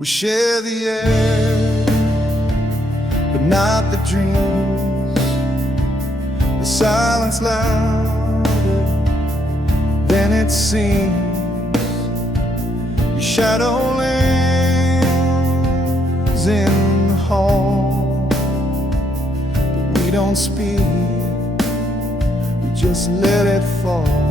We share the air, but not the dreams. The silence louder than it seems. Your shadow lingers in the hall, but we don't speak, we just let it fall.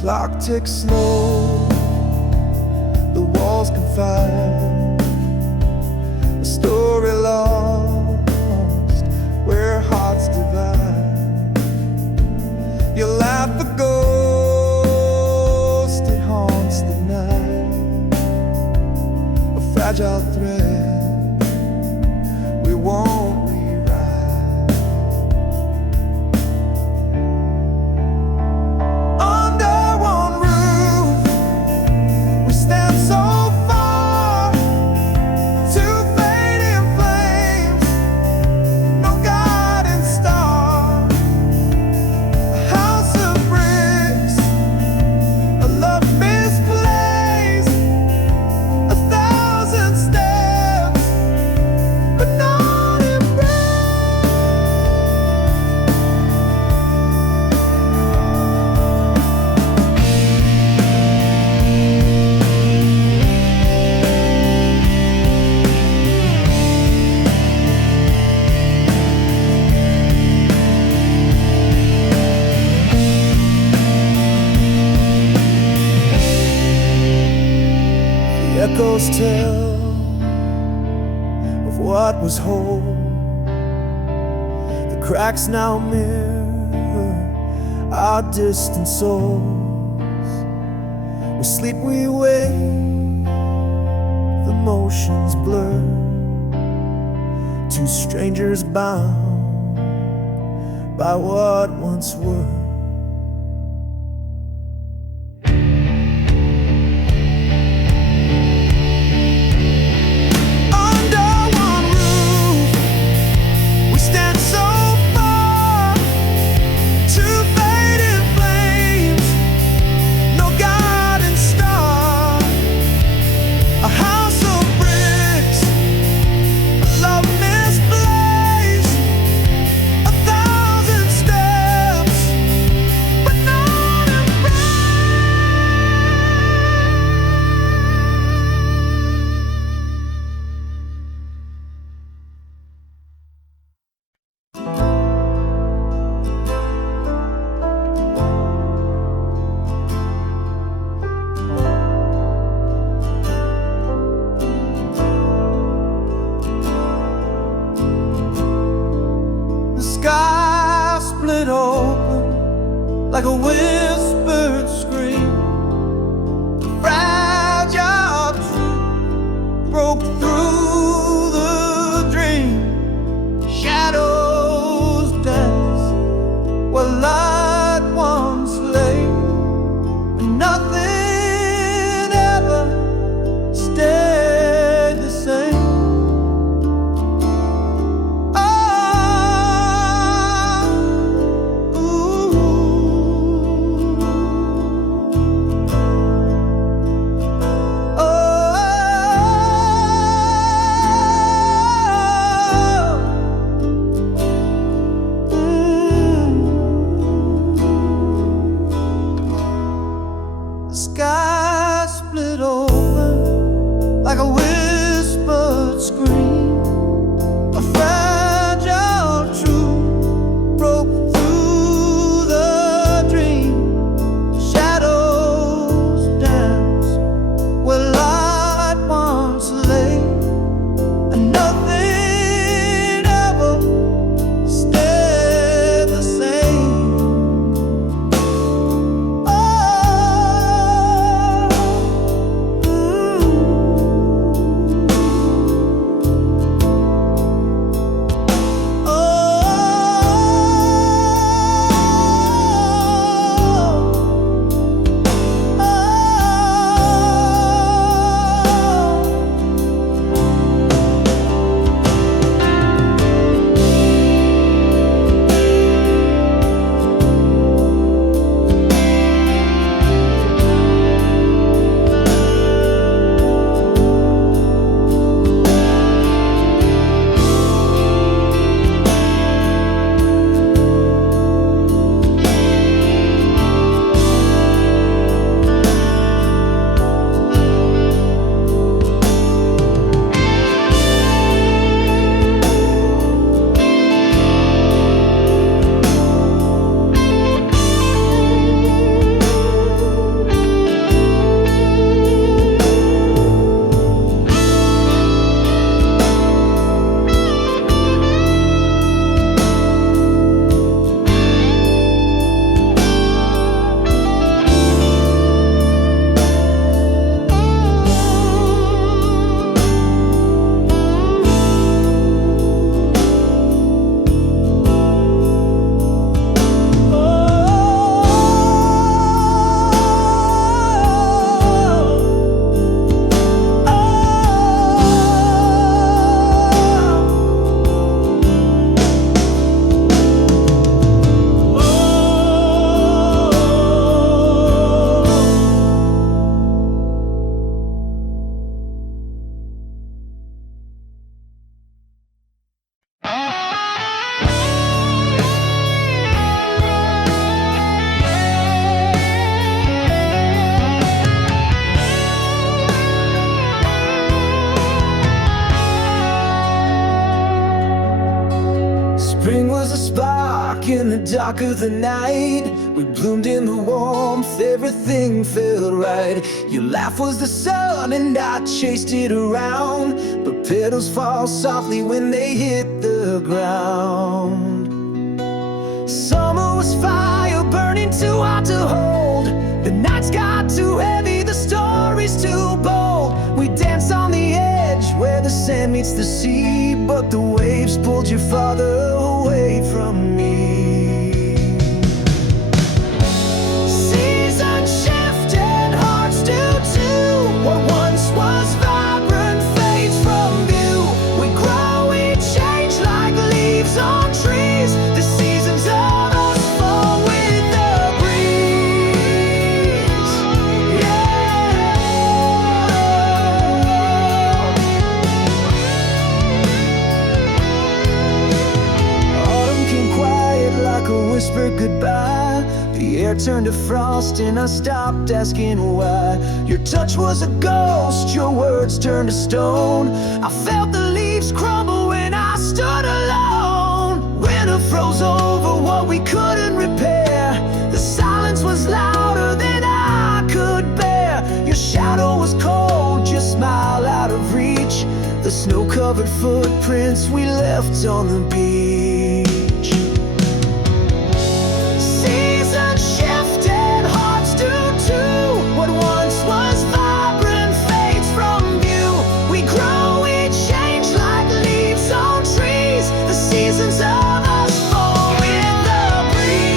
Clock ticks slow, the walls confide, a story lost where hearts divide. You laugh the ghost, it haunts the night, a fragile thread we won't echoes tell of what was whole. The cracks now mirror our distant souls. We sleep, we wake, the motions blur. Two strangers bound by what once were. Sky split open like a whispered scream. Fragile truth broke through the dream. Shadows dance where light once lay, and nothing ever stayed the same. Sky split open like a whispered scream. A fragile truth broke through the dream. Shadows dance where light once lay, and nothing ever stayed the same. Oh, dark in the dark of the night. We bloomed in the warmth, everything felt right. Your laugh was the sun and I chased it around, but petals fall softly when they hit the ground. Summer was fire burning too hot to hold. The nights got too heavy, the stories too bold. We danced on the edge where the sand meets the sea, but the waves pulled you farther away from me. Seasons shift and hearts do too. What once was vibrant fades from view. We grow, we change like leaves on trees. The seasons of us fall with the breeze. Autumn came quiet like a whispered goodbye. The air turned to frost and I stopped asking why. Your touch was a ghost, your words turned to stone. I felt the leaves crumble when I stood alone. Winter froze over what we couldn't repair. The silence was louder than I could bear. Your shadow was cold, your smile out of reach. The snow-covered footprints we left on the beach. Seasons shift and hearts do too. What once was vibrant fades from view. We grow, we change like leaves on trees. The seasons of us fall with the breeze.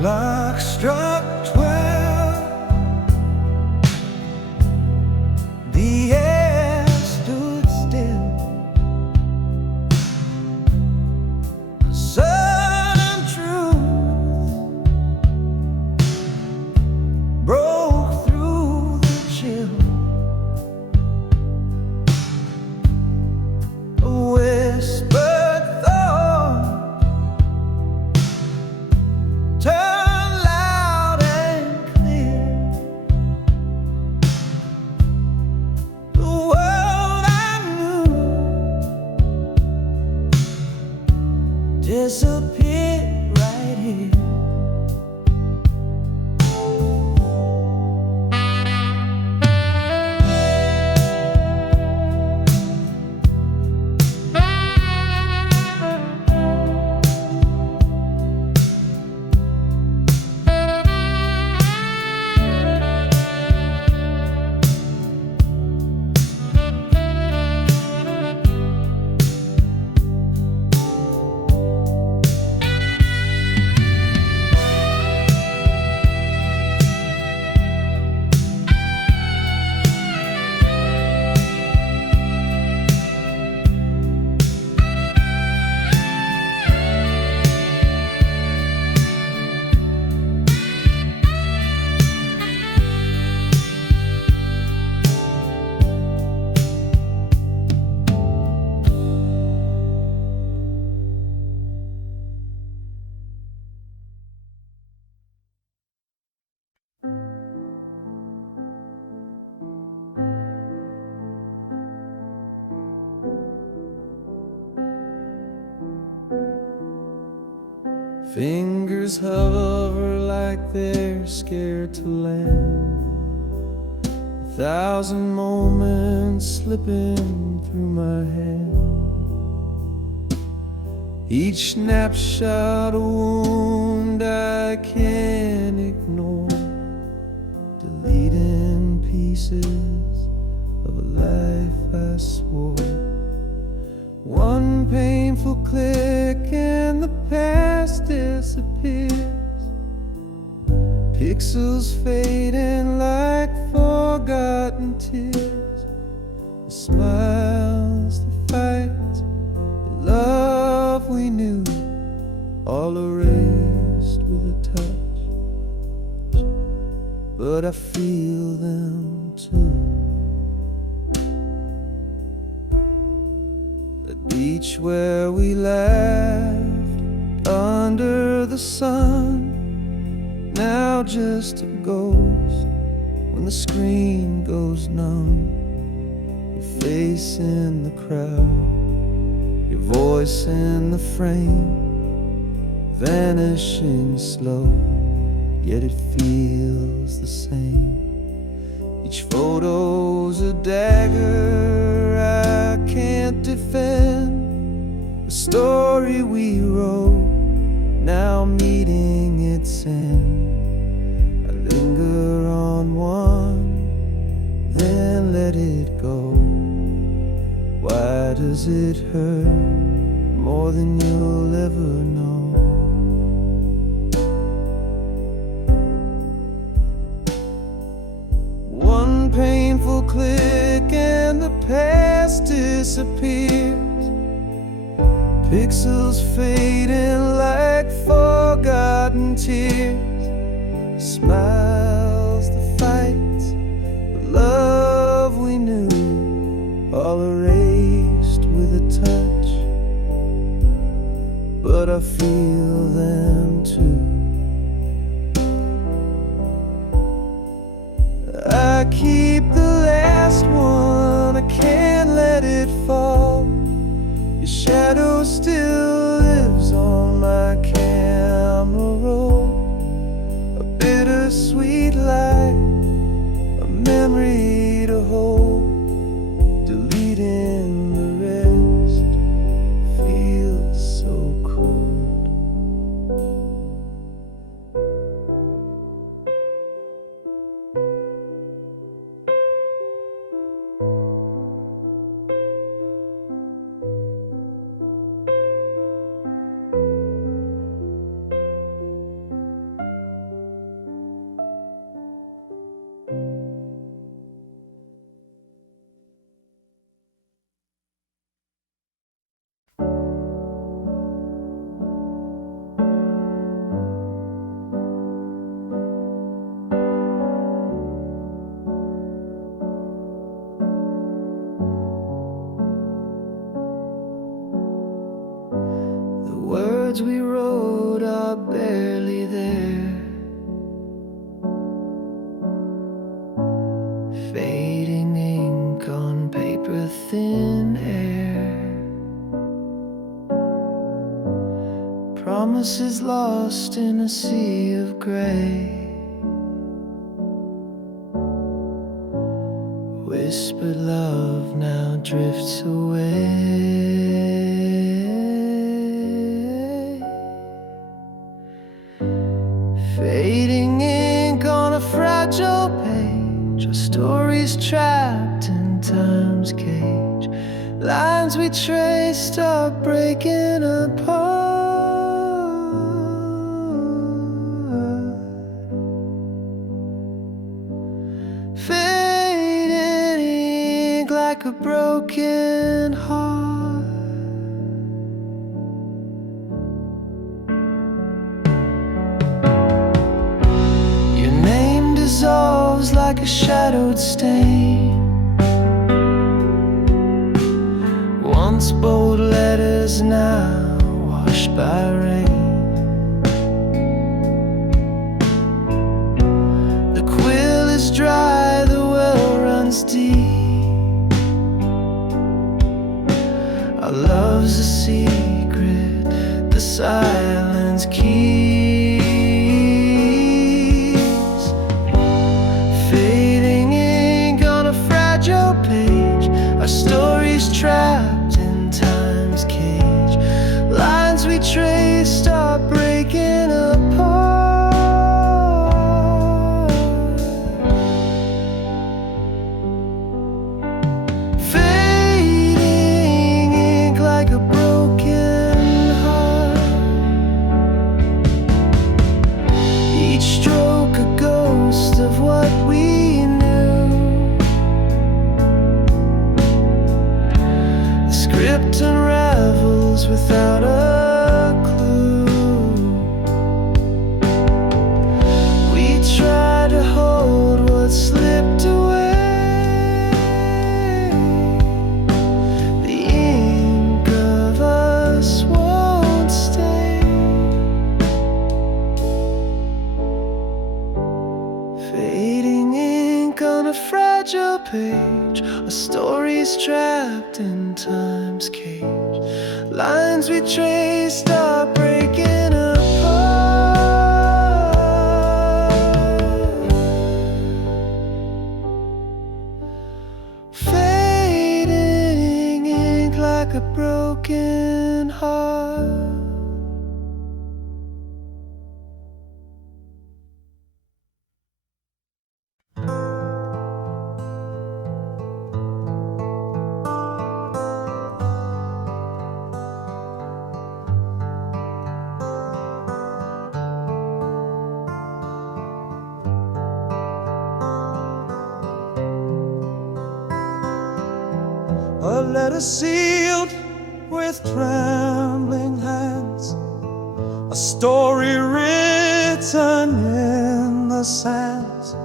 Clock struck 12. The air stood still. A sudden truth broke through the chill. A whispered thought turned loud and clear. The world I knew disappeared right here. Fingers hover like they're scared to land. 1,000 moments slipping through my hand. Each snapshot a wound I can't ignore, deleting pieces of a life I swore. One painful click and the past disappears, pixels fading like forgotten tears. The smiles, the fights, the love we knew, all erased with a touch. But I feel them too. The beach where we laughed under the sun, now just a ghost when the screen goes numb. Your face in the crowd, your voice in the frame, vanishing slow, yet it feels the same. Each photo's a dagger I can't defend, a story we wrote, now meeting its end. I linger on one, then let it go. Why does it hurt more than you'll ever know? One painful click and the past disappears, pixels fading like forgotten tears. Smiles, the fights, the love we knew, all erased with a touch. But I feel them too. I keep the last one, I can't let it fall. Your shadow still lives on my camera roll, a bittersweet light, a memory to hold, deleting the rest feels so cold. The words we wrote are barely there, fading ink on paper, thin air. Promises lost in a sea of gray, whispered love now drifts away. Fading ink on a fragile page, our stories trapped in time's cage. Lines we traced are breaking apart, fading ink like a broken heart. Dissolves like a shadowed stain, once bold letters now washed by rain. The quill is dry, the well runs deep. Our love's a secret, the silence keeps. Our stories trapped in time's cage, lines script unravels without a clue. We try to hold what slipped away. The ink of us won't stay. Fading ink on a fragile page, a story's trapped in time's cage. Lines we traced are breaking apart. Fading ink like a broken heart. A letter sealed with trembling hands, a story written in the sands.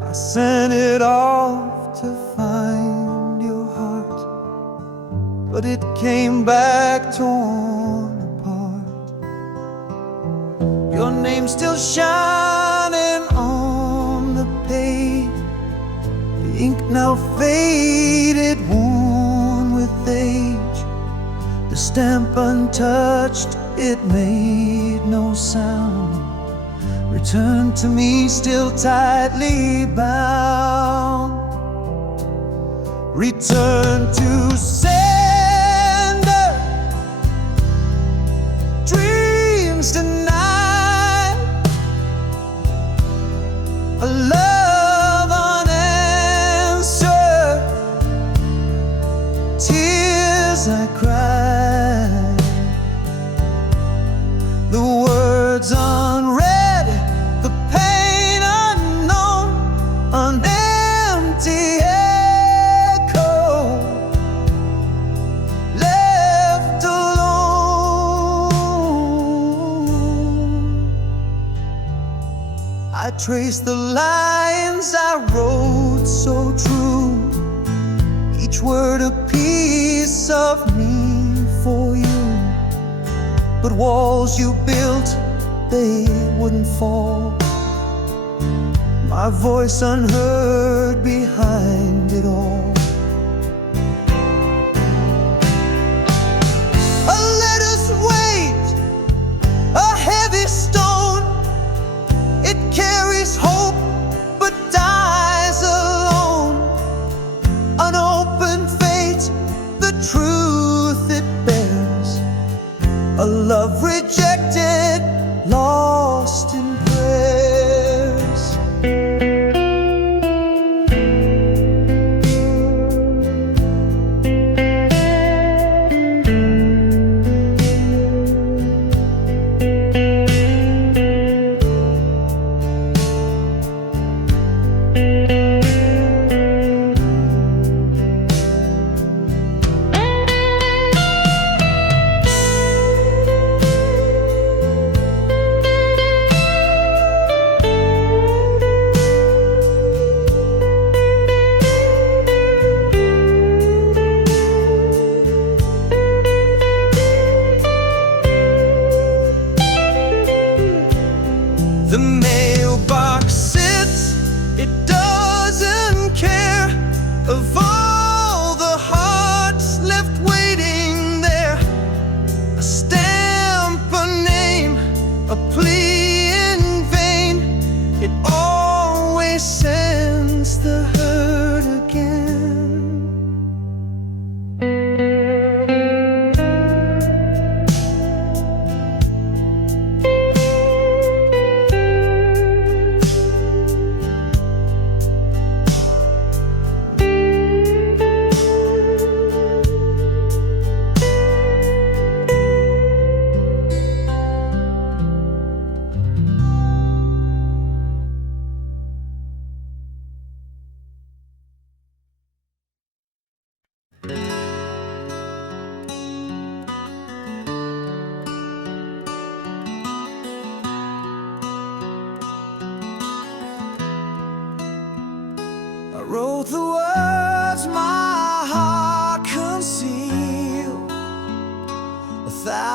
I sent it off to find your heart, but it came back torn apart. Your name's still shining on the page, the ink now faded, worn with age. The stamp untouched, it made no sound. Return to me still tightly bound. Return to sender, dreams denied, a love unanswered, tears I cried, the words unread, the pain unknown, an empty echo, left alone. I traced the lines I wrote so true, each word a piece of me for you. But walls you built, they wouldn't fall. My voice unheard behind it all. A letter's weight, a heavy stone. It carries hope but dies alone. An open fate, the truth it bears. A love rejected, lost in prayers.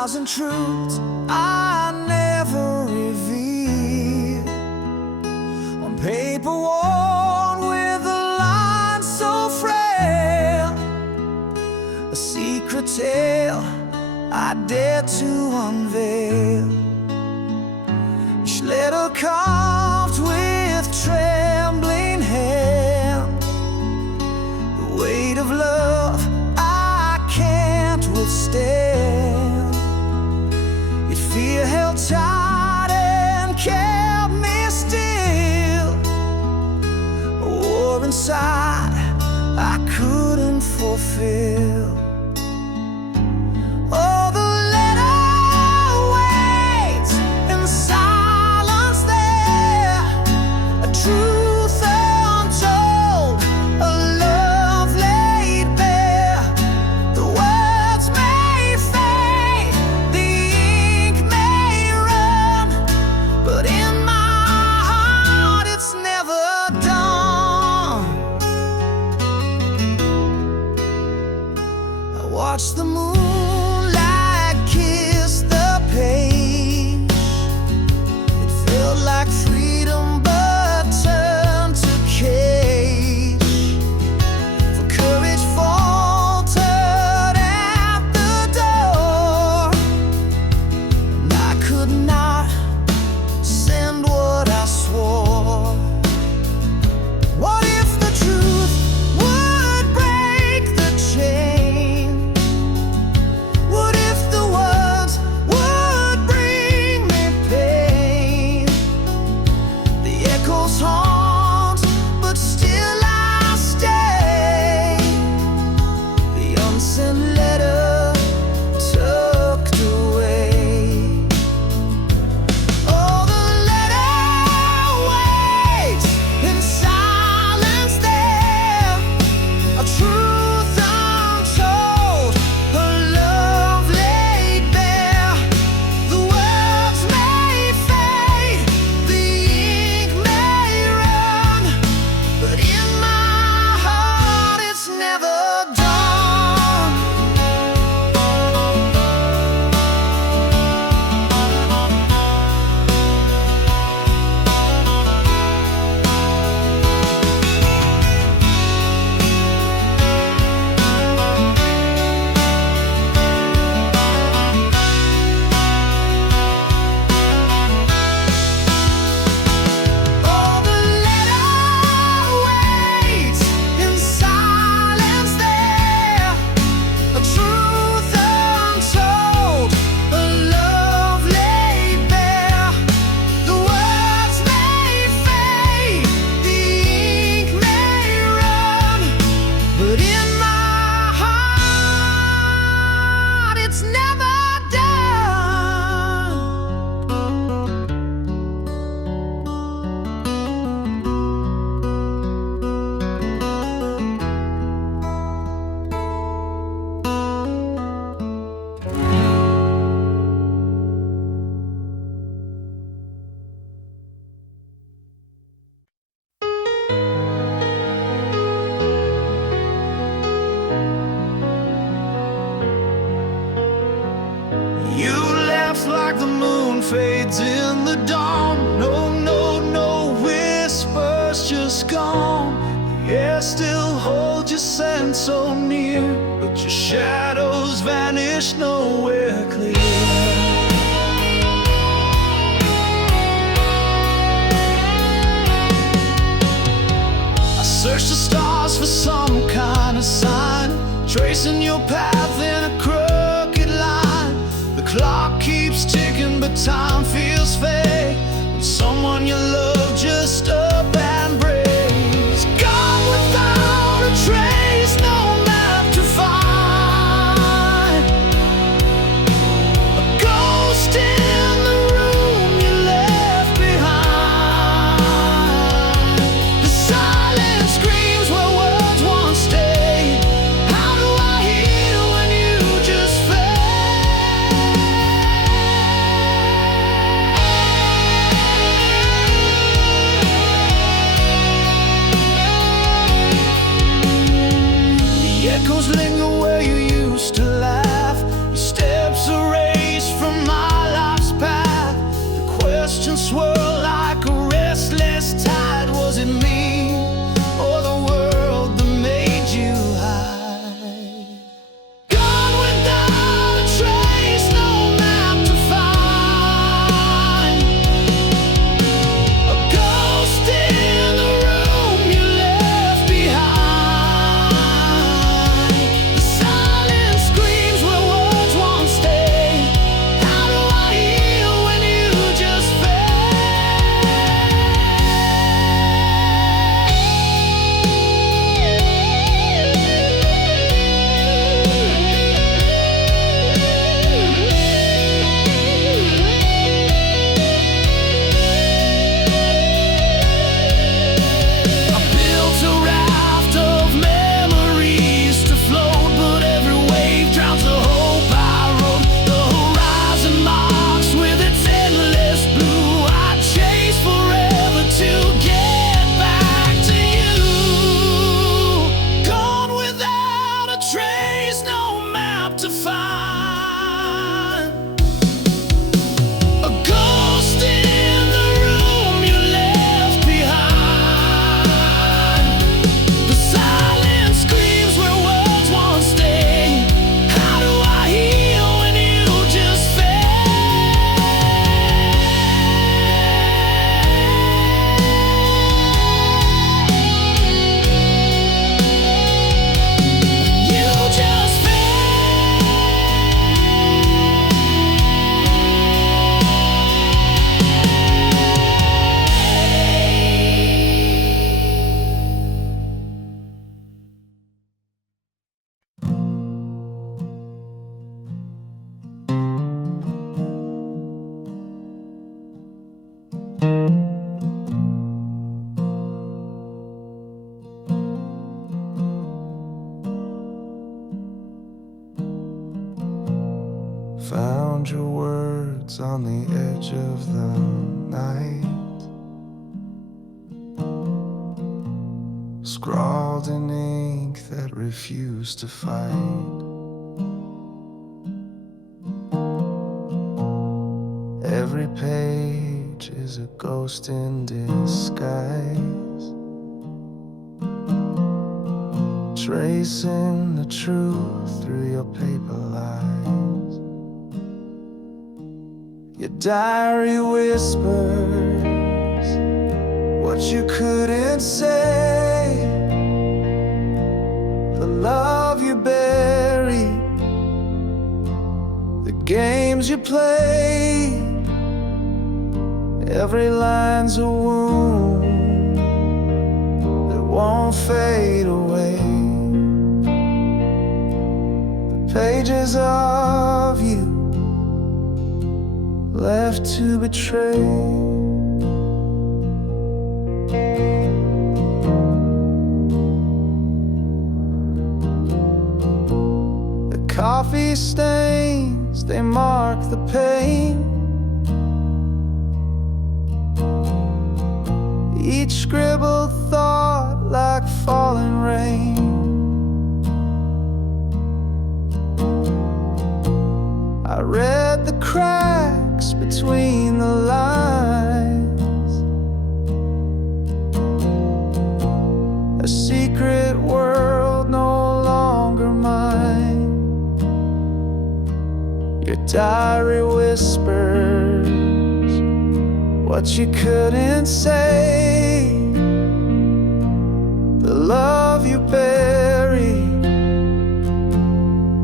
1,000 truths I never revealed, on paper worn with a line so frail, a secret tale I dare to unveil. Each letter carved with trembling hand, the weight of love I can't withstand. Yet fear held tight and kept me still, a war inside I couldn't fulfill. Oh, the letter waits in silence there, a truth untold, a love laid bare. The words may fade, the ink may run, but in my heart it's never done. I watch the moonlight kiss the page. It felt like freedom but turned to cage. For courage faltered at the door, and I could not send what I swore. What if the truth would break the chain? What if the words would bring me pain? The echoes haunt, but still I stay, the unsent letter tucked away. Oh, the letter waits in silence there, a truth untold, a love laid bare. The words may fade, the ink may run, but in my heart it's never done. Oh, the letter waits in silence there, a truth untold, a love laid bare. The words may fade, the ink may run, but in my heart it's never done. You left like the moon fades in the dawn. No, no, no whispers, just gone. The air still holds your scent so near, but your shadows vanish nowhere clear. I search the stars for some kind of sign, tracing your path in a crooked line. The clock keeps ticking, but time feels fake when someone you love just up and breaks. Gone without a trace, no map to find. A ghost in the room you left behind. The silence screams where words once stayed. How do I hear when you just fade? Found your words on the edge of the night, scrawled in ink that refused to fight. Every page is a ghost in disguise, tracing the truth through your paper lies. Your diary whispers what you couldn't say, the love you buried, the games you played. Every line's a wound that won't fade away. The pages of you left to betray. The coffee stains, they mark the pain. Each scribbled thought like falling rain. I read the cracks between the lines, a secret world no longer mine. Your diary whispers what you couldn't say, the love you buried,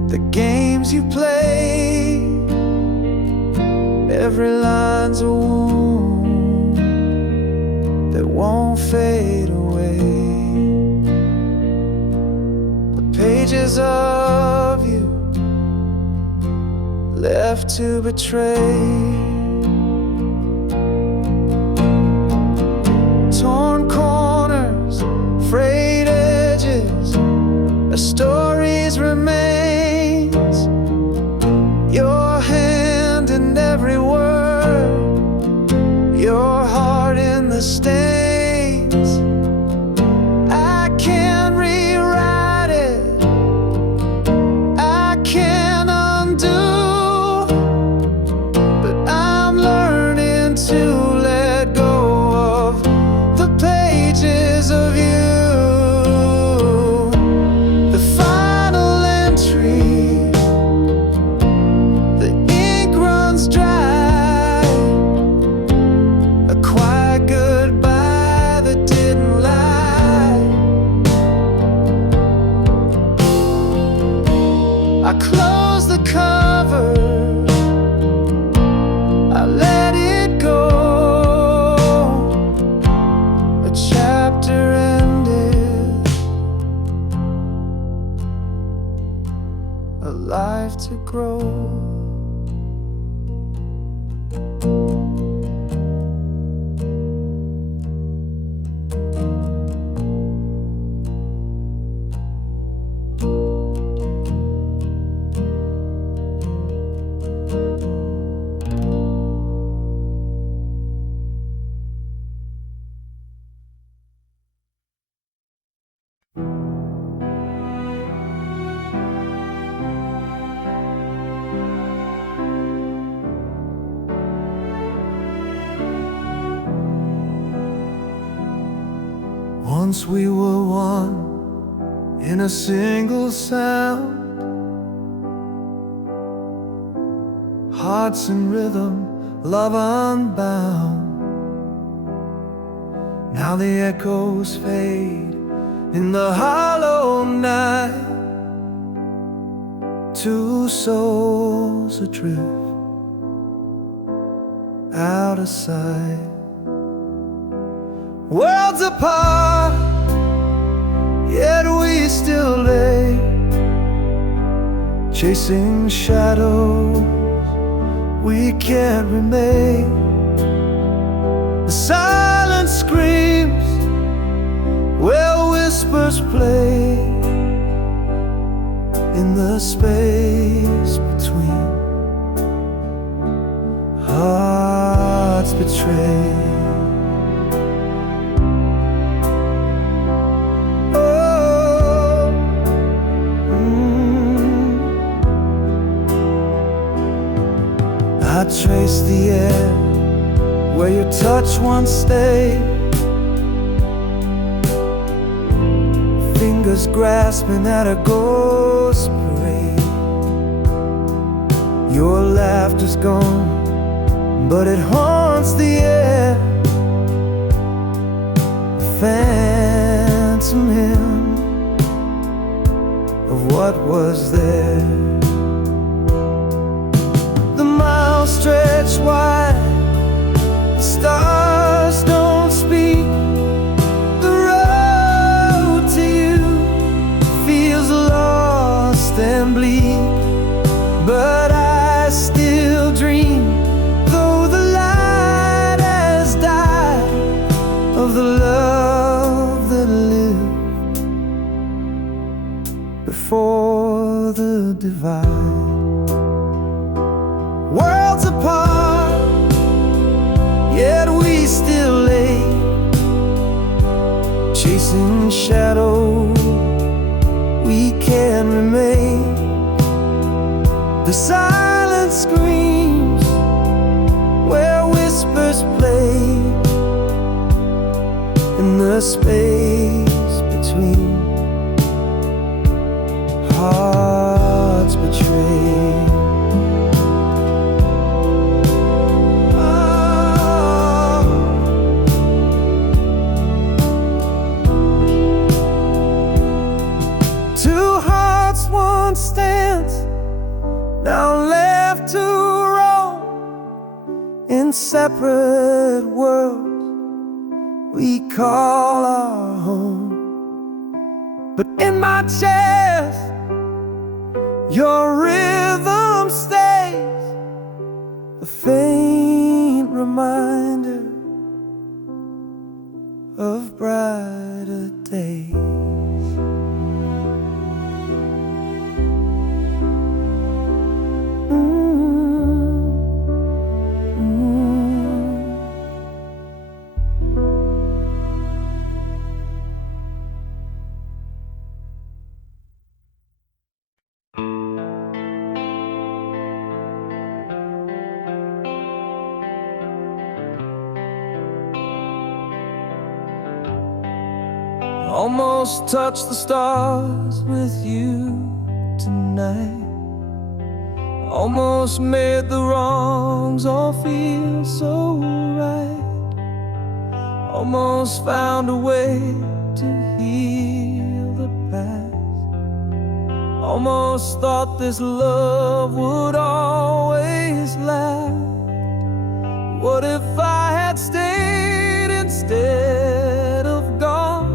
the games you played. Every line's a wound that won't fade away. The pages of you left to betray. Torn corners, frayed edges, a story's remains. Your hand in every word, your heart in the stains. I can't rewrite it, I can't undo, but I'm learning to let go of the pages of you. The final entry, the ink runs dry, a quiet goodbye that didn't lie. I close the cover, I let it go. A chapter ended, a life to grow. Once we were one in a single sound, hearts in rhythm, love unbound. Now the echoes fade in the hollow night, two souls adrift, out of sight. Worlds apart, yet we still lay, chasing shadows we can't remain. The silence screams where whispers play, in the space between. betray. I trace the air where your touch once stayed, fingers grasping at a ghost parade. Your laughter's gone, but it haunts the air, a phantom hymn of what was there. Stretch wide, the stars don't speak. The road to you feels lost and bleak, but I still dream, though the light has died, of the love that lived before the divide. Worlds apart, yet we still lay, chasing shadows we can remain. The silence screams where whispers play, in the space between hearts betrayed. Stands now left to roam in separate worlds we call our home. But in my chest, your rhythm stays, a faint reminder of brighter days. Almost touched the stars with you tonight. Almost made the wrongs all feel so right. Almost found a way to heal the past. Almost thought this love would always last. What if I had stayed instead of gone?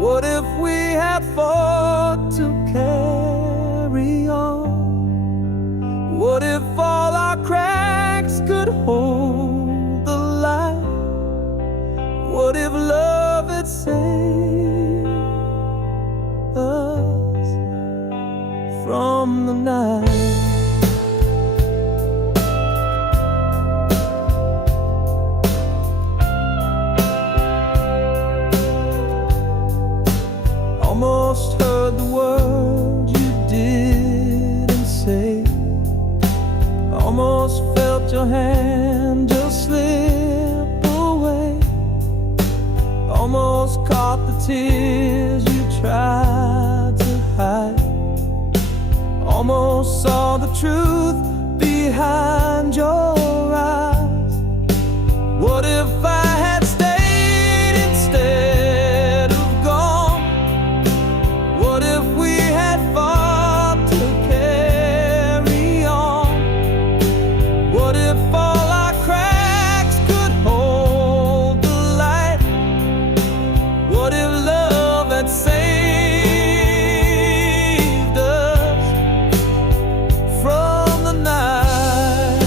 What if we had fought to carry on? What if all our cracks could hold the light? What if love had saved us from the night? Almost heard the word you didn't say. Almost felt your hand just slip away. Almost caught the tears you tried to hide. Almost saw the truth behind your eyes. What if I had stayed instead of gone? What if we had fought to carry on? What if all our cracks could hold the light? What if love had saved us from the night?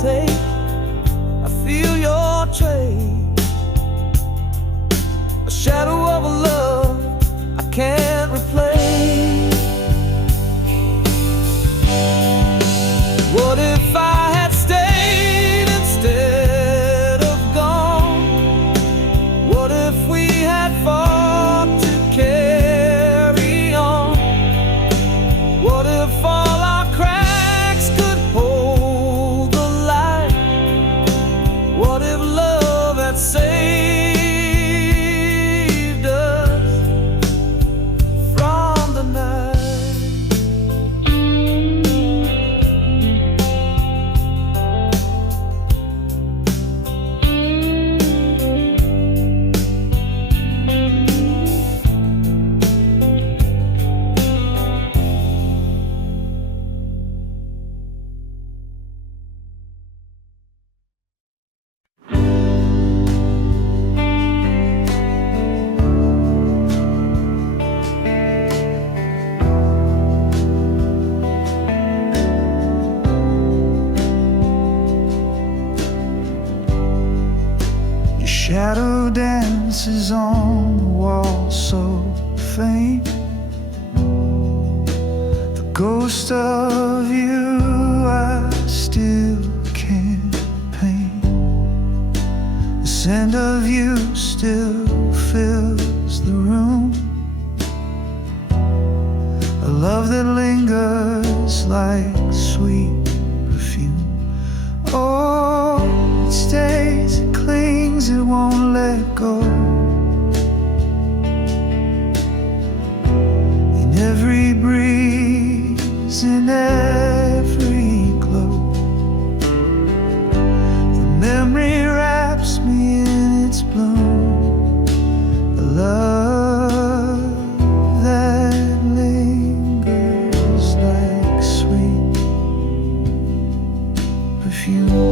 take. I feel your trace, a shadow of a love I can't replace. What if I had stayed instead of gone? What if we had fought to carry on? What if all our cracks could hold the light? What if love had saved us from the night? Shadow dances on the wall so faint. The ghost of you I still can't paint. The scent of you still fills the room. A love that lingers like sweet perfume. Oh, it stays, it clings, it won't let go. In every breeze, in every glow, the memory wraps me in its bloom. The love that lingers like sweet perfume.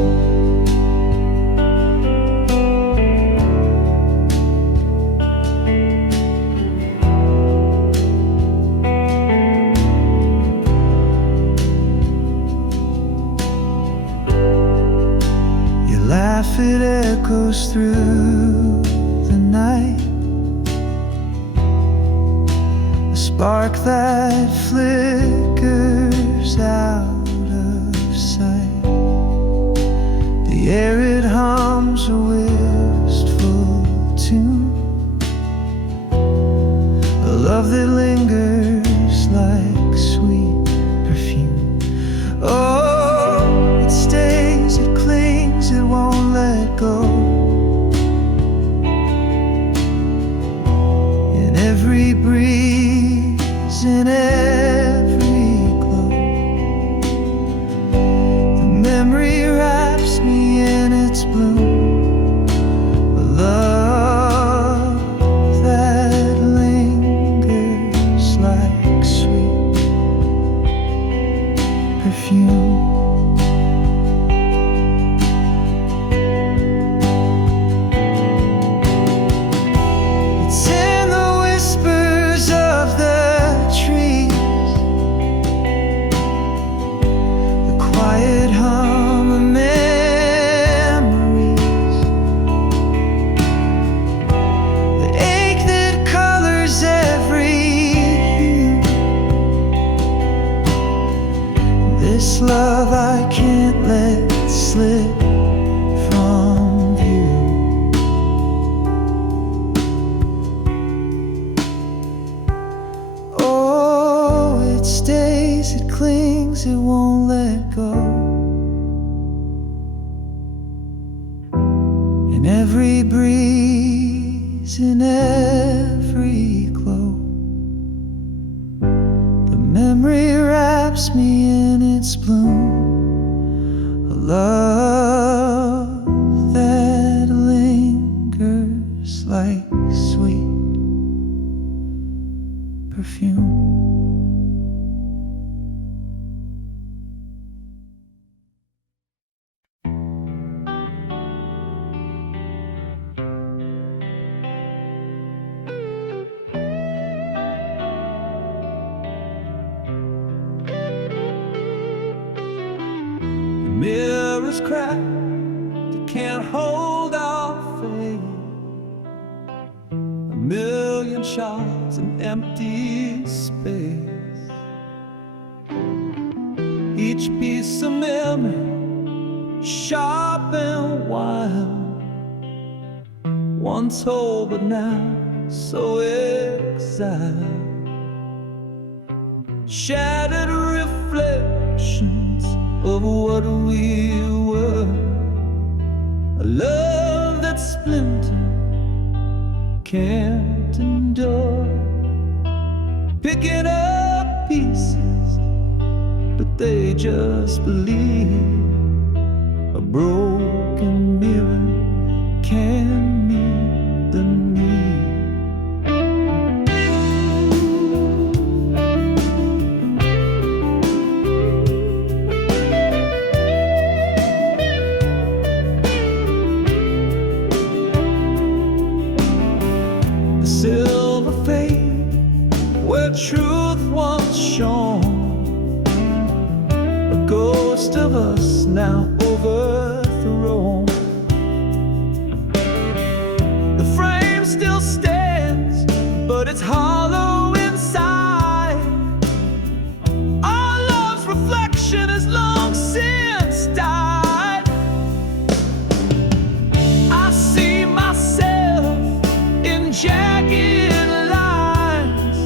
Laugh, it echoes through the night. A spark that flickers out of sight. The air, it hums a wistful tune. A love that lingers like sweet perfume. Oh, it stays, it clings, it won't let go. In every breeze, in every glow, the memory wraps me in its bloom. A love that lingers like sweet perfume. This love I can't let slip from view. Oh, it stays, it clings, it won't let go. In every breeze, in every glow, the memory wraps me in its bloom. A love that lingers like sweet perfume. Mirror is cracked, it can't hold our faith. A million shots in empty space. Each piece of memory, sharp and wild, once whole but now so exiled. Shattered reflections of what we were. A love that's splintered, can't endure. Picking up pieces, but they just believe. A broken mirror can meet the need. The silver fade where truth once shone, a ghost of us now overthrown. The frame still stands, but it's hollow inside. Our love's reflection has long since died. I see myself in jagged lines,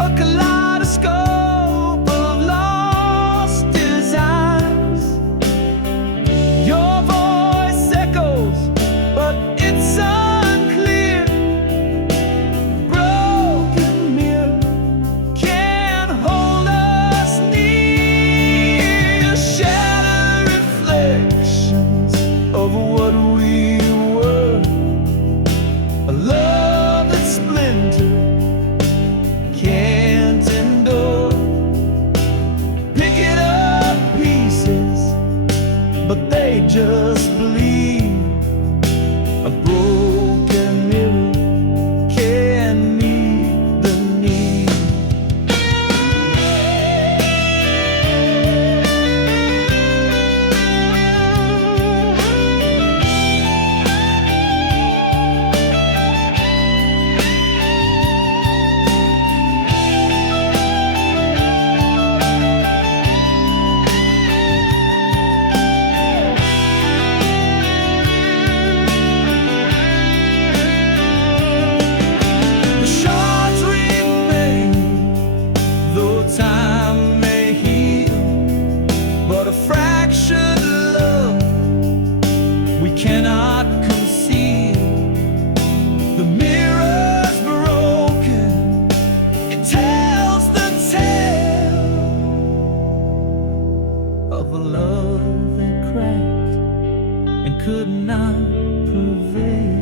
a kaleidoscope of lost designs. Your voice echoes, but it's unclear. Broken mirror can't hold us near. Shattered reflections of what we were. A love that's splintered, can't endure. Picking up pieces, but they just bleed. A broken mirror can meet the need. The shards remain, though time may heal, but a fractured love we cannot conceal. The mirror's broken, it tells the tale of a love that cracked and could not prevail.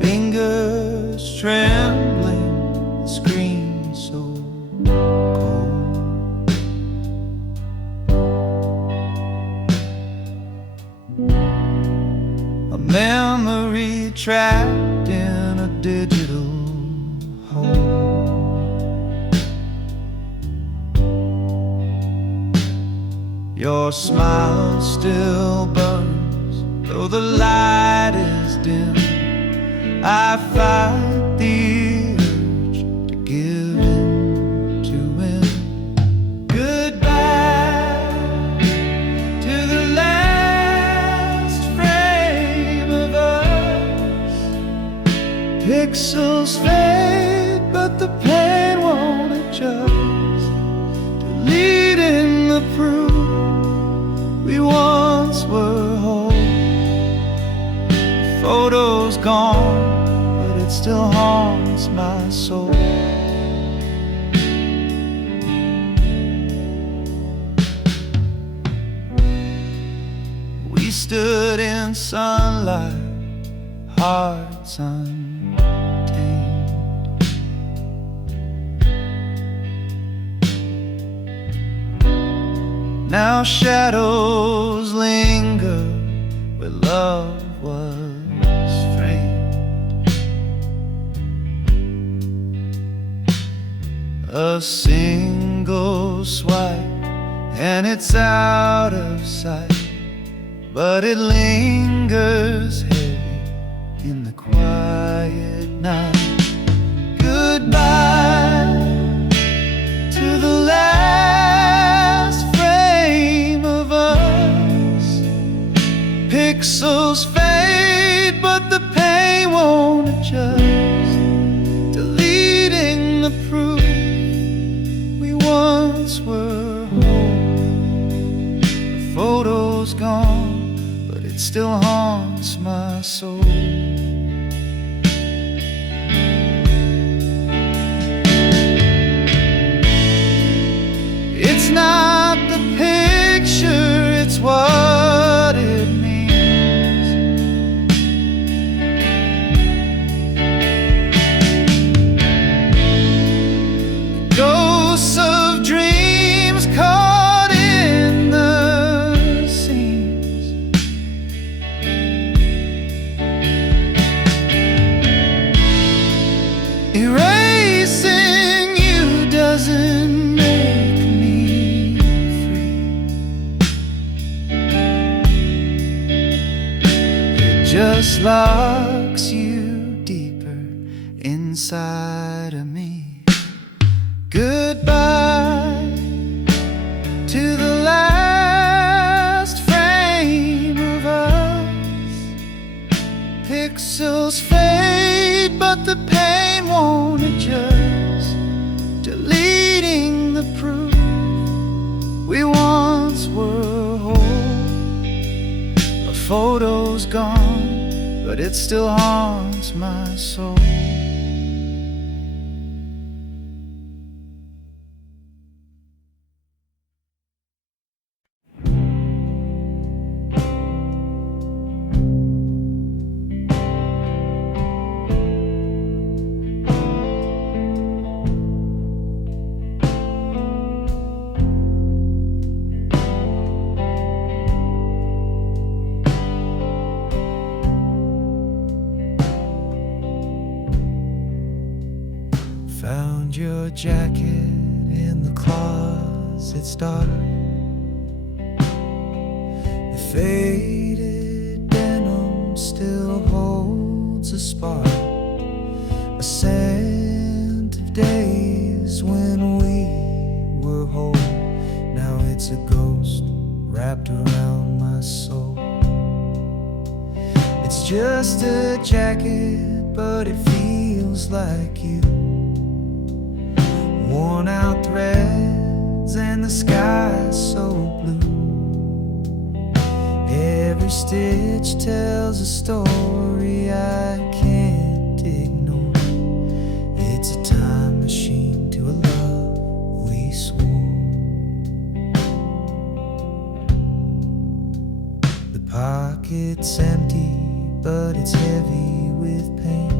Fingers trembling, screen so cold. A memory trapped in a digital hole. Your smile still burns, though the light is dim. I fight the urge to give in to him. Goodbye to the last frame of us. Pixels fade, but the pain won't adjust. Deleting the proof we once were whole. Photos gone, but it still haunts my soul. stood in sunlight, hearts untamed. Now shadows linger where love was framed. A single swipe and it's out of sight, but it lingers heavy in the quiet night. Goodbye to the last frame of us. Pixels fade, but the pain won't adjust, deleting the proof we once were whole. The photo's gone, but it still haunts my soul. It's not the picture, it's what it means. Ghosts of dreams caught in the seams. Erasing you doesn't make me free. It just locks you deeper inside of me. Goodbye to the last frame of us. Pixels fade, but the pain won't adjust, deleting the proof we once were whole. A photo's gone, but it still haunts my soul. Found your jacket in the closet's dark. The faded denim still holds a spark, a scent of days when we were whole. Now it's a ghost wrapped around my soul. It's just a jacket, but it feels like you. Worn out threads and the sky so blue. Every stitch tells a story I can't ignore. It's a time machine to a love we swore. The pocket's empty, but it's heavy with pain.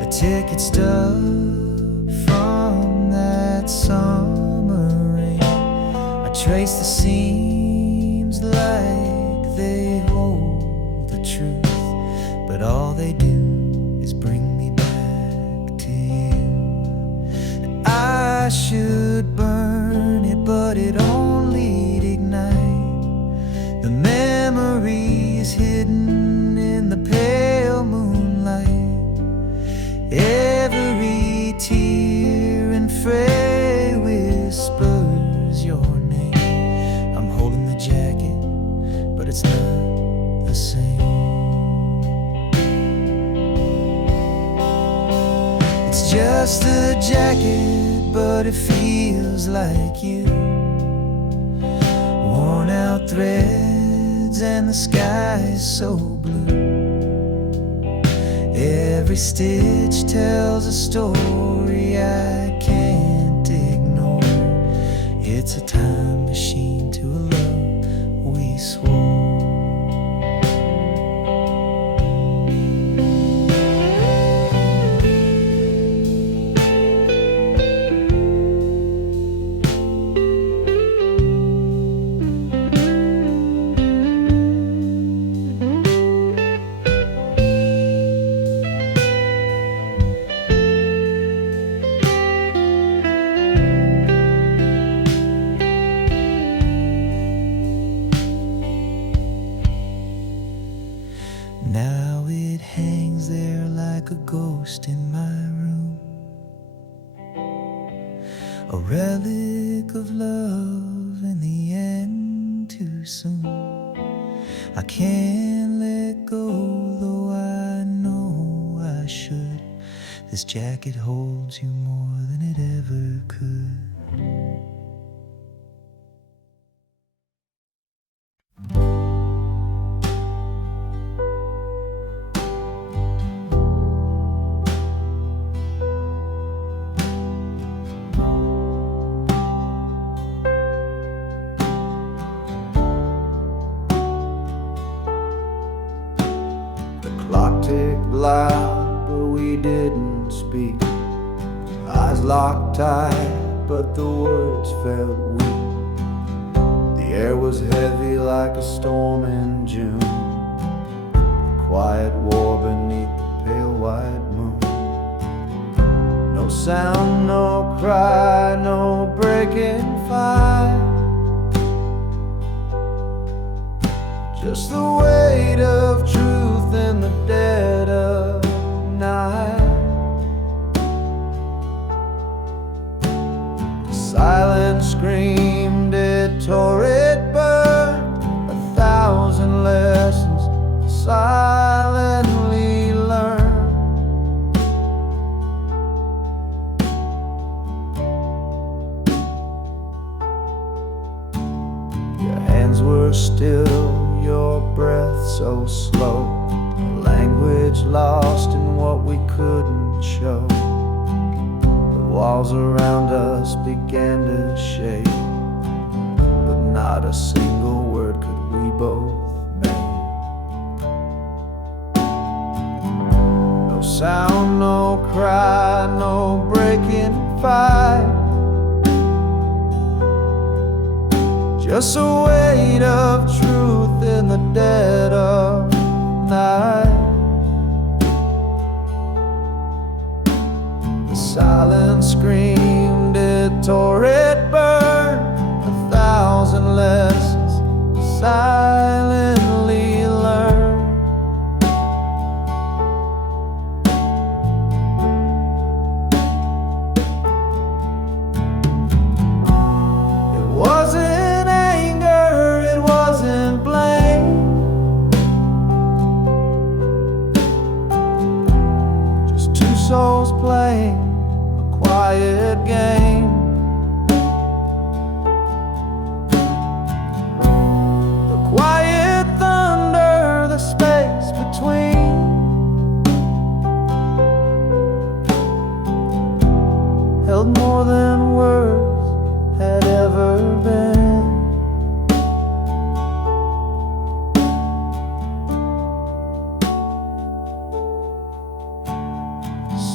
A ticket stub from that summer rain. I trace the seams like they hold the truth, but all they do is bring me back to you. And I should burn it, but it only ignite. The memory is hidden in the pale moonlight. Every tear and fray whispers your name. I'm holding the jacket, but it's not the same. It's just a jacket, but it feels like you. Worn out threads and the sky is so blue. Every stitch tells a story I can't ignore. It's a time machine to a love we swore. Now it hangs there like a ghost in my room, a relic of love in the end too soon. I can't let go, though I know I should. This jacket holds you more than it ever could. Clock ticked loud, but we didn't speak. Eyes locked tight, but the words felt weak. The air was heavy like a storm in June. Quiet war beneath the pale white moon. No sound, no cry, no breaking fire. Just the weight of truth in the dead of night. The silence screamed, it tore, it burned. 1,000 lessons silently learned. Your hands were still, your breath so slow, language lost in what we couldn't show. The walls around us began to shake, but not a single word could we both make. No sound, no cry, no breaking fight. Just a weight of truth in the dead of night. The silence screamed, it tore, it burned. 1,000 lessons silently learned. It wasn't souls playing a quiet game. The quiet thunder, the space between. Held more than words had ever been.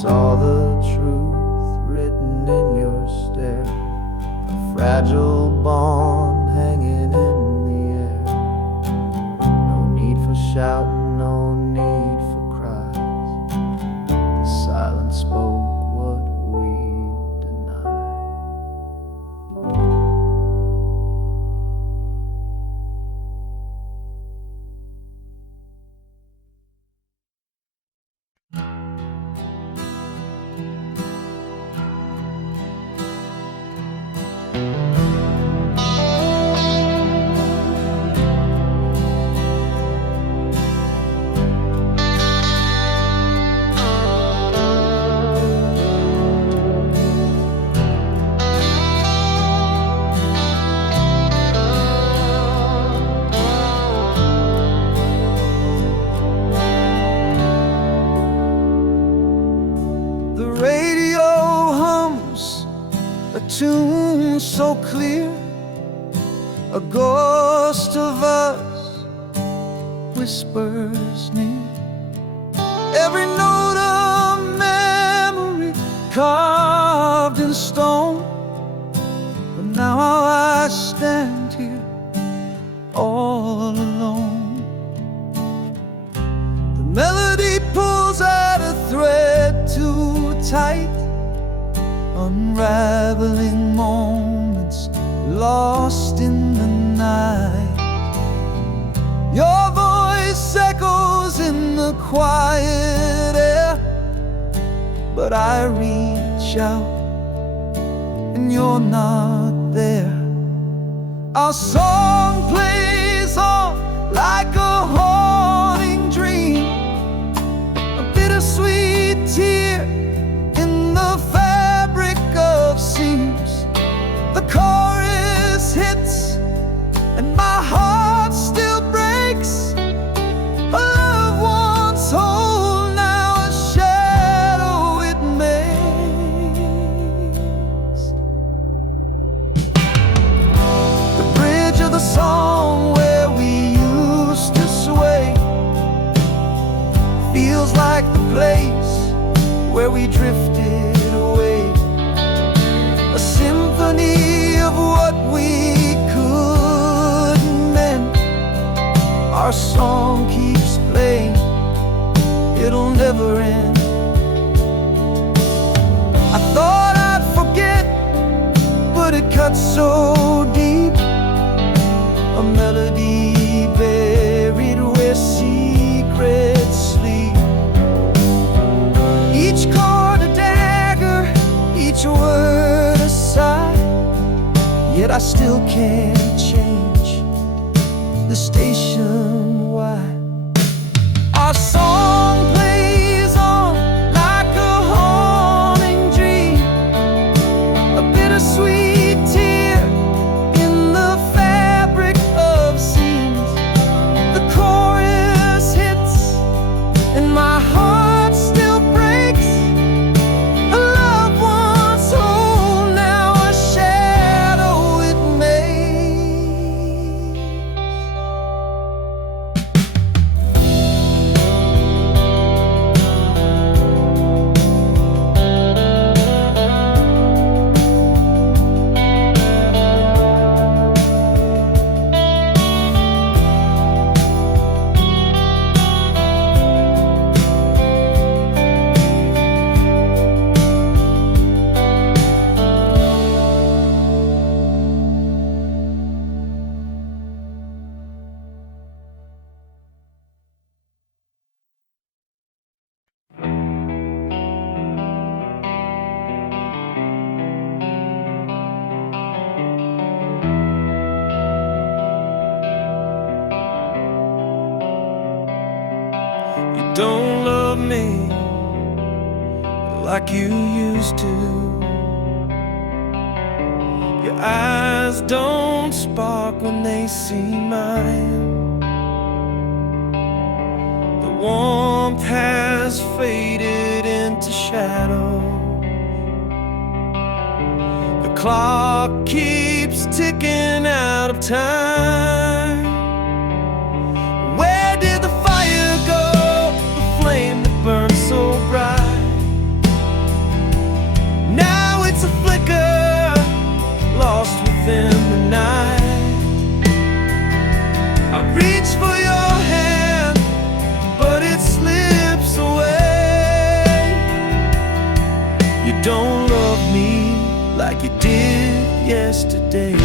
Saw the truth written in your stare, a fragile bond hanging in the air. No need for shouting, no need for cries. The silence spoke what we denied. tune so clear, a a ghost of us whispers near. Every note of memory carved in stone. But now I stand here all alone. The melody pulls at a thread too tight, unraveling moments lost in the night. Your voice echoes in the quiet air, but I reach out and you're not there. Our song plays on like a haunting dream, a bittersweet tear in the fabric of seams. The chorus hits and my heart still breaks. A loved one's whole, now a shadow it makes. The bridge of the song where we used to sway feels like the place where we drifted away. A symphony of what we couldn't mend. Our song keeps playing, it'll never end. I thought I'd forget, but it cuts so deep. A melody buried where secrets sleep. Each chord a dagger, each word a sigh. Yet I still can't change the station wide. Our song plays on like a haunting dream, a bittersweet tear in the fabric of seams. The chorus hits and my heart still breaks. A loved one's whole, now a shadow it makes. You don't love me like you used to. Your eyes don't spark when they see mine. The warmth has faded into shadow. The clock keeps ticking out of time. Where did the fire go? The flame that burned so bright. Now it's a flicker, lost within the night. I reach for your hand, but it slips away. You don't love me like you did yesterday.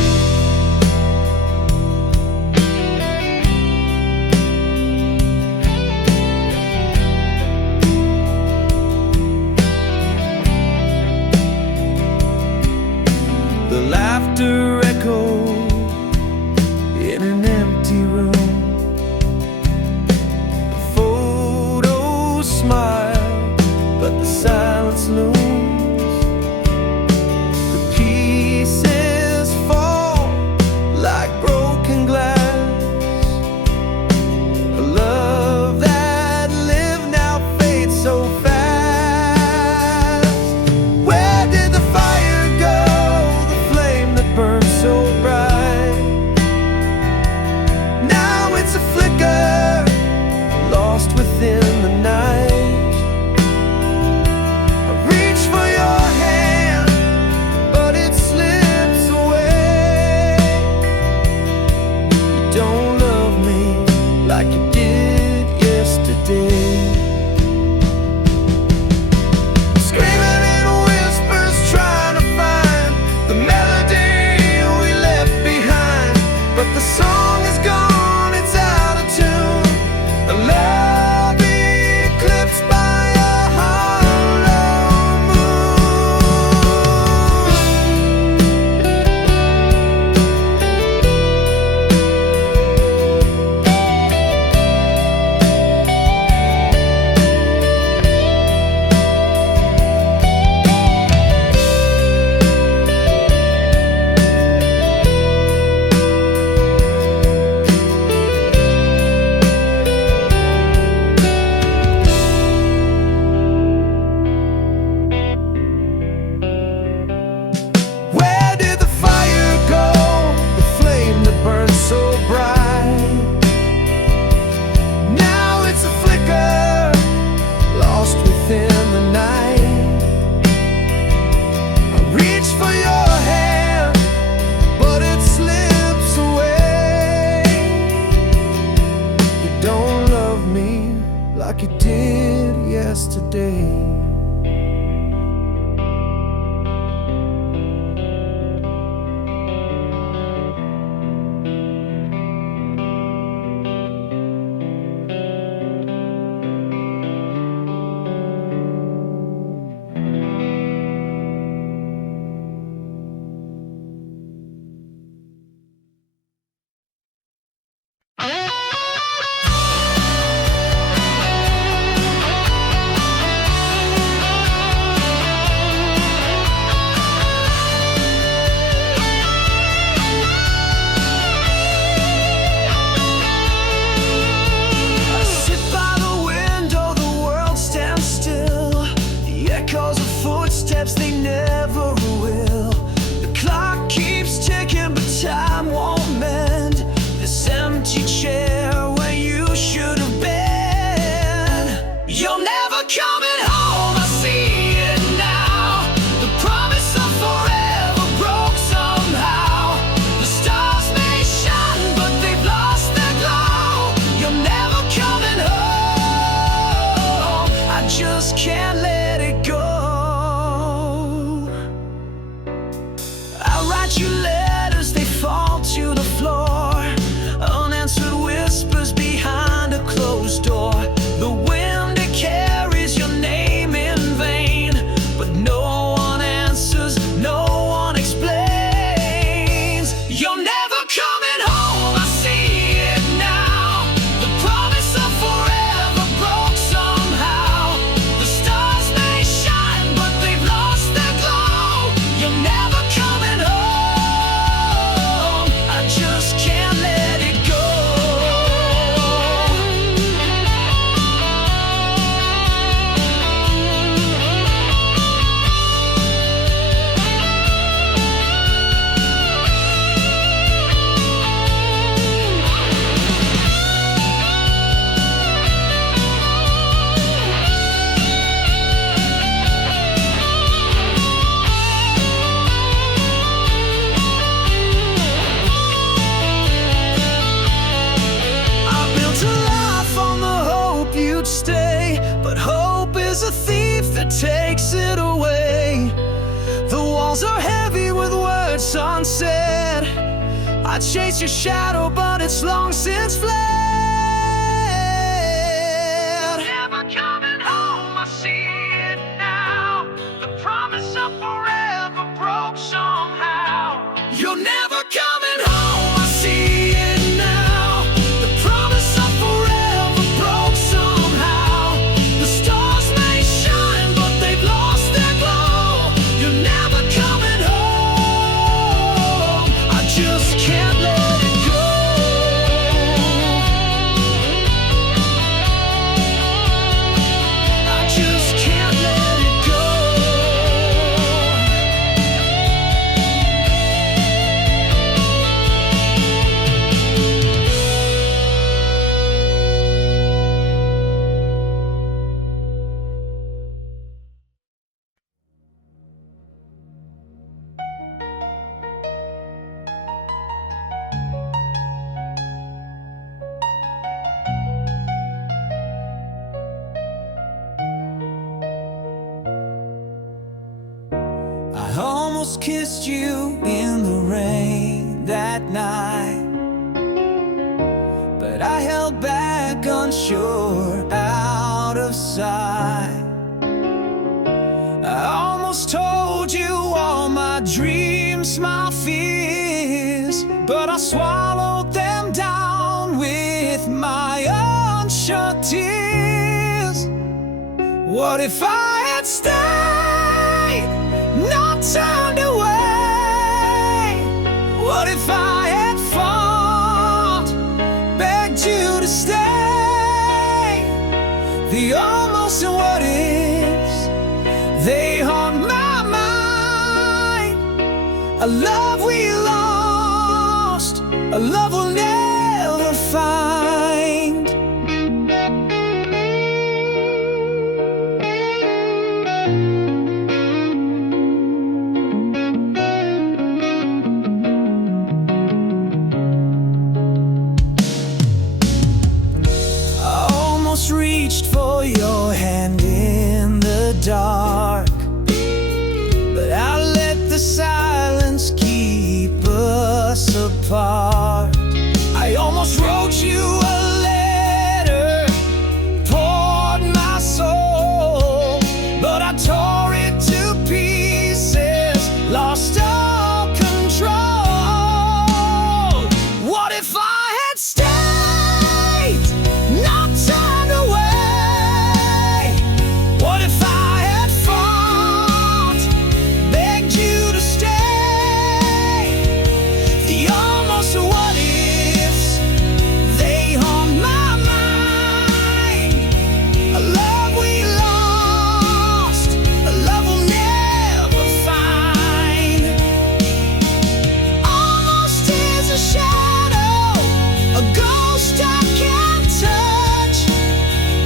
like you did yesterday. They never will. The clock keeps ticking, but time won't mend this empty chair where you should have been. You're never coming home, I see it now. The promise of forever broke somehow. The stars may shine, but they've lost their glow. You're never coming home, I just can't let it go. Your letters, they fall to the floor, unanswered whispers behind a closed door. The wind, it carries your name in vain, but no one answers, no one explains. You're never coming home, I see it now. The promise of forever broke somehow. The stars may shine, but they've lost their glow. You're never coming home, just can't let it go. Stay, but hope is a thief that takes it away. The walls are heavy with words unsaid. I chase your shadow, but it's long since fled. Never coming home, I see it now. The promise of forever broke somehow. You're never coming home, I see it now. The promise of forever broke somehow. The stars may shine, but they've lost their glow. You're never coming home, I just can't let it go. I just can't let it go. I almost kissed you in the rain that night, but I held back unsure, out of sight. I almost told you all my dreams, my fears, but I swallowed them down with my unshut tears. What if I had stayed, not turned away? What if I had fought, begged you to stay? The almost and what ifs, they haunt my mind. A love we lost, a love we'll never find. I almost reached for for your hand in the dark, but I let the silence keep us apart. I almost wrote you a letter, poured my soul, but I tore it to pieces, lost all control. What if I had stayed, not turned away? What if I had fought, begged you to stay? The almost what ifs, they haunt my mind. A love we lost, a love we'll never find. Almost is a shadow, a ghost I can't touch.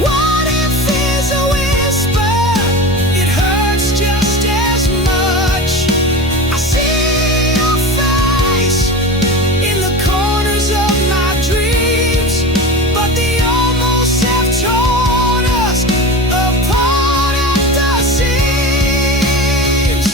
What if is a whisper, it hurts just as much. I see your face in the corners of my dreams, but the almost have torn us apart at the seams.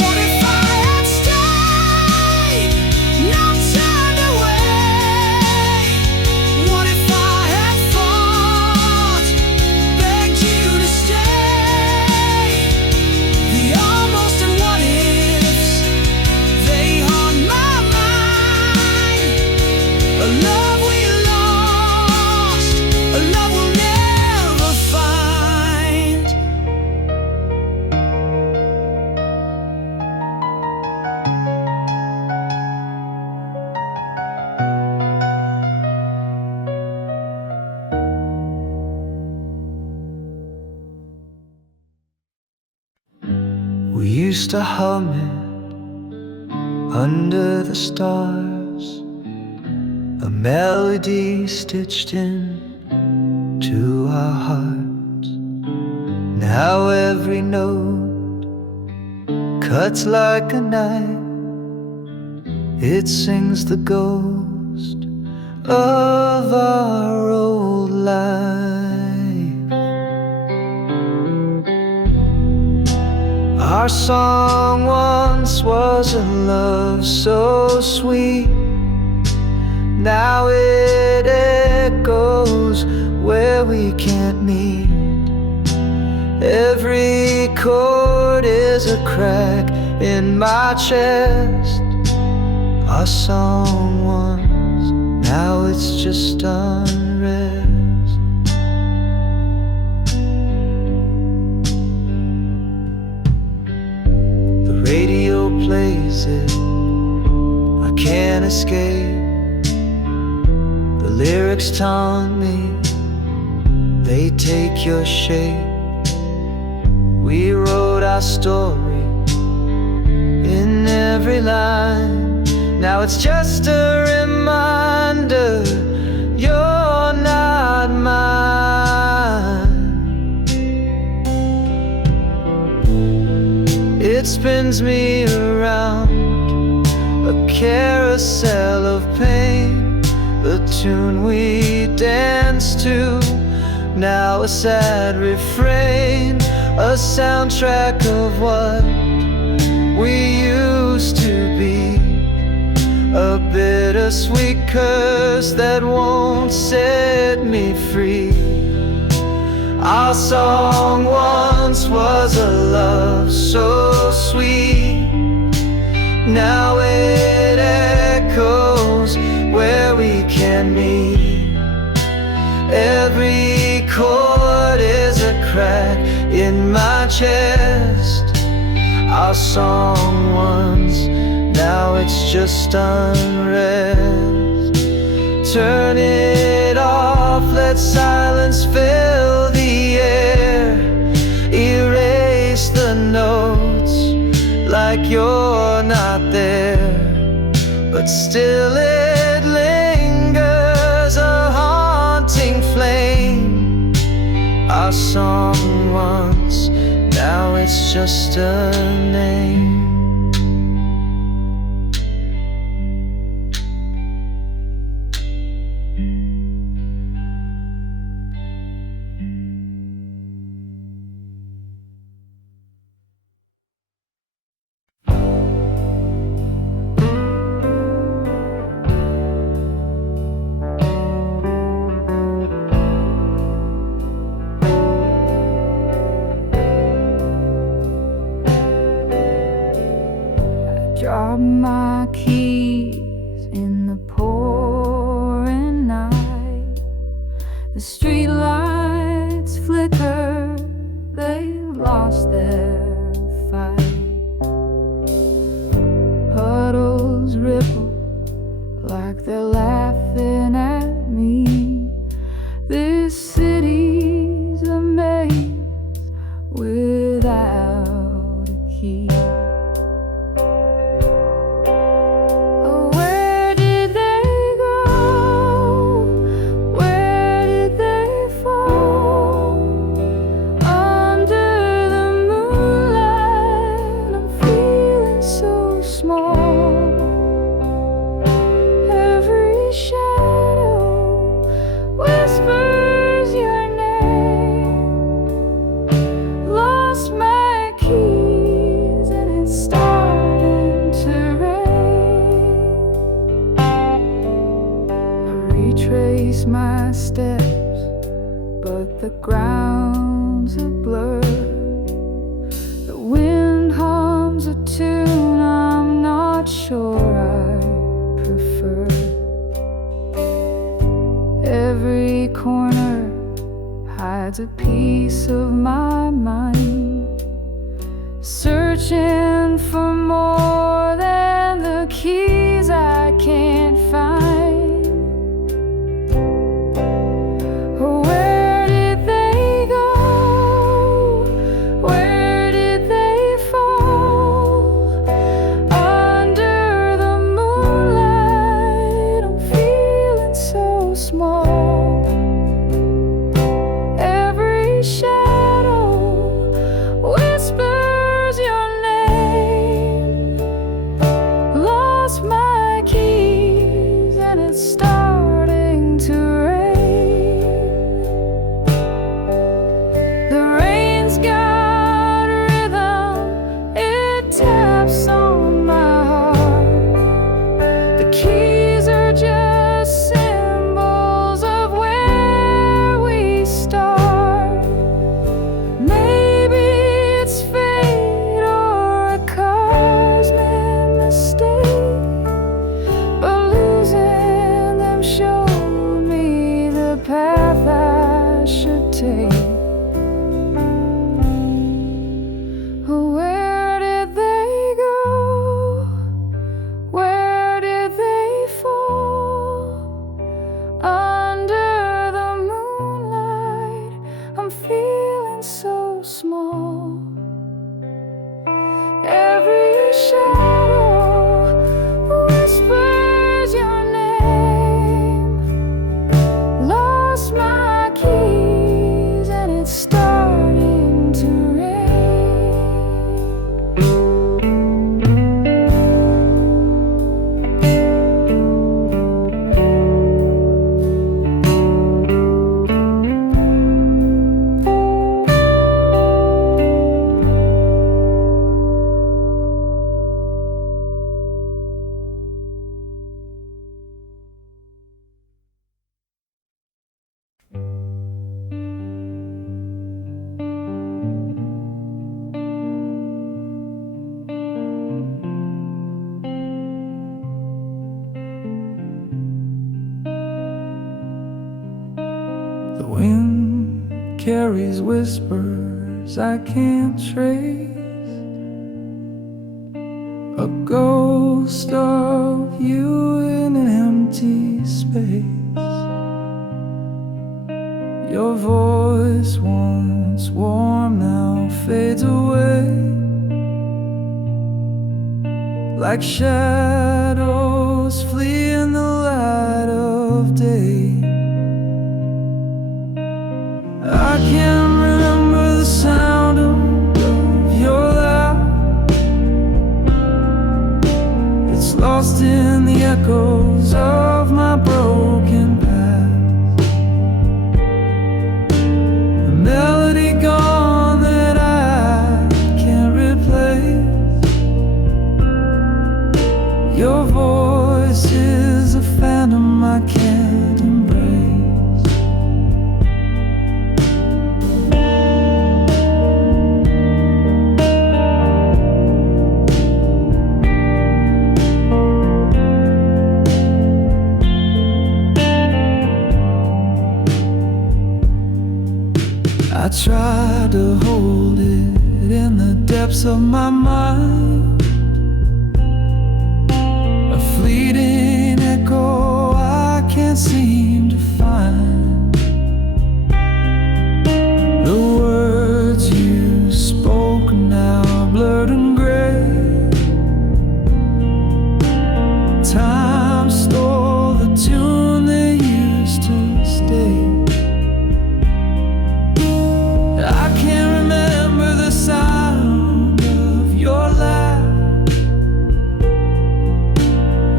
What if I had stayed, not turned away? What if I had fought, begged you to stay? The almost and what ifs, they haunt my mind. A love we lost, a love we'll never find. We used to hum it under the stars, a melody stitched in to our hearts. Now every note cuts like a knife, it sings the ghost of our old life. Our song once was a love so sweet, now it echoes where we can't meet. Every chord is a crack in my chest. Our song once, now it's just unrest. The radio plays it, I can't escape. The lyrics taunt me, they take your shape. We wrote our story in every line, now it's just a reminder you're not mine. It spins me around, a carousel of pain, the tune we danced to, now a sad refrain, a soundtrack of what we used to be, a bittersweet curse that won't set me free. Our song once was a love so sweet, now it echoes where we can meet. Every chord is a crack in my chest. Our song once, now it's just unrest. Turn it off, let silence fill the air, erase the notes like you're not there, but still it lingers, a haunting flame. Our song once, now it's just a name. Drop my keys in the pouring night. The street lights flicker, they've lost their fight. Puddles ripple like they're laughing at me. This city's a maze without a key. Retrace my steps, but the ground's a blur. The wind hums a tune I'm not sure I prefer. Every corner hides a piece of my mind, searching for more than the keys I can't find. The wind carries whispers I can't trace, a ghost of you in an empty space. Your voice once warm now fades away. like shadows flee in the light of day. I can't remember the sound of your laugh. It's lost in the echoes of my broken past. The melody gone that I can't replace. Your voice is a phantom I can't embrace. I tried to hold it in the depths of my mind, a fleeting echo I can't seem to find. The words you spoke now are blurred and gray. Time stole the tune that used to stay. I can't remember the sound of your laugh.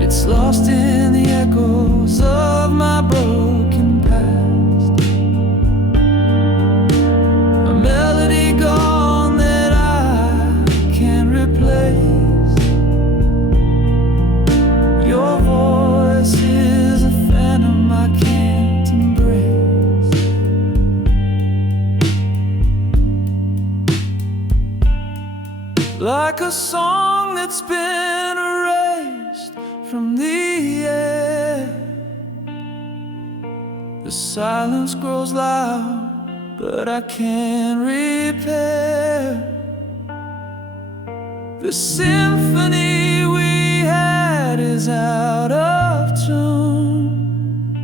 It's lost in the echoes of my broken past. A melody gone that I can't replace. Your voice is a phantom I can't embrace. Like a song that's been erased from the air, the silence grows loud, but I can't repair the symphony we had is out of tune.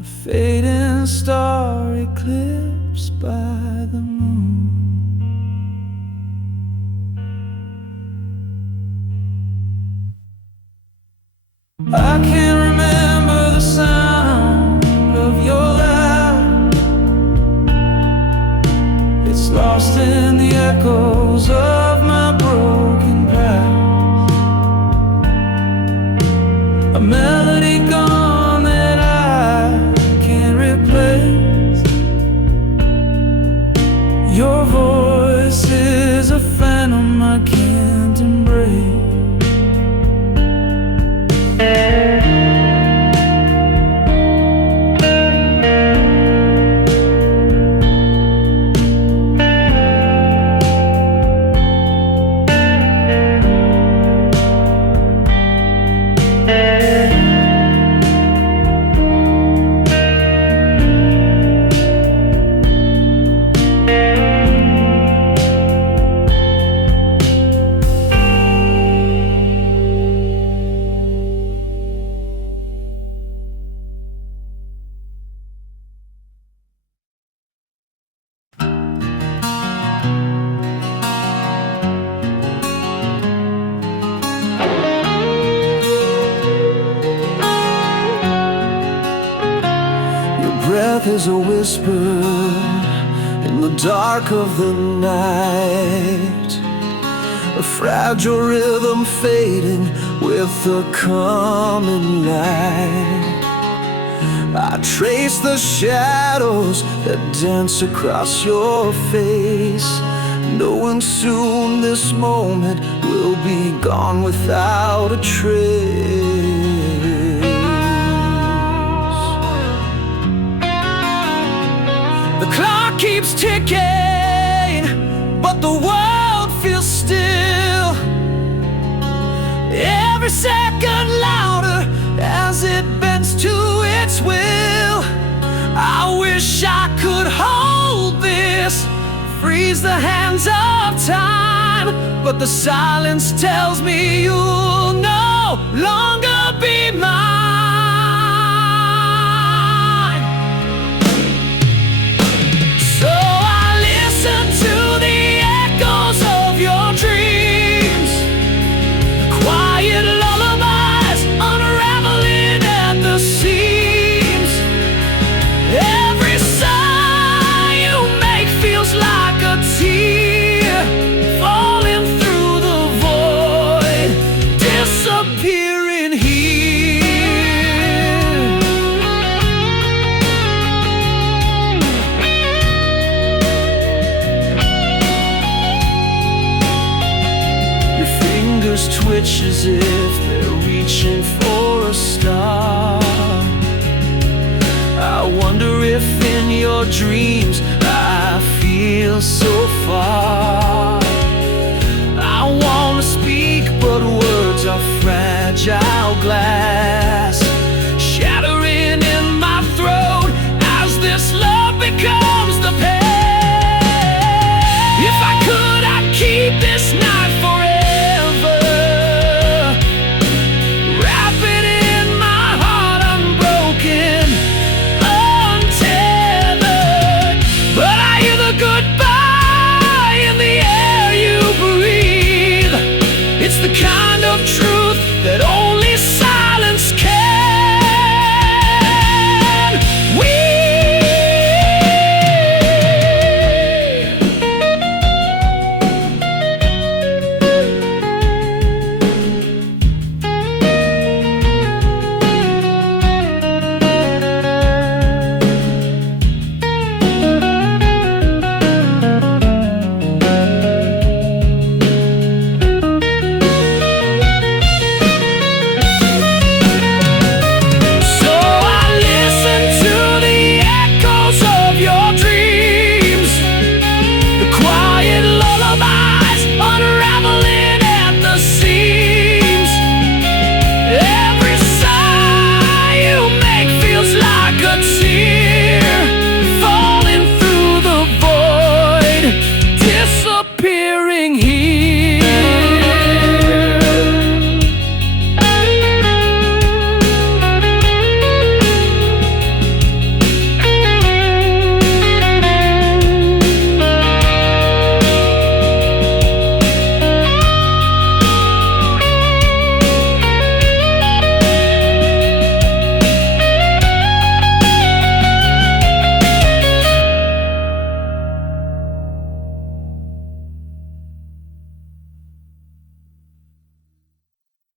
A fading star eclipsed by the moon. I can't remember the sound of your laugh. It's lost in the echoes of my broken past. A melody gone that I can't replace. Your voice is a phantom I can't embrace. Breath is a whisper in the dark of the night, a fragile rhythm fading with the coming light. I trace the shadows that dance across your face, knowing soon this moment will be gone without a trace. The clock keeps ticking, but the world feels still. Every second louder as it bends to its will. I wish I could hold this, freeze the hands of time, but the silence tells me you'll no longer be mine. switch as if they're reaching for a star. I wonder if in your dreams I feel so far.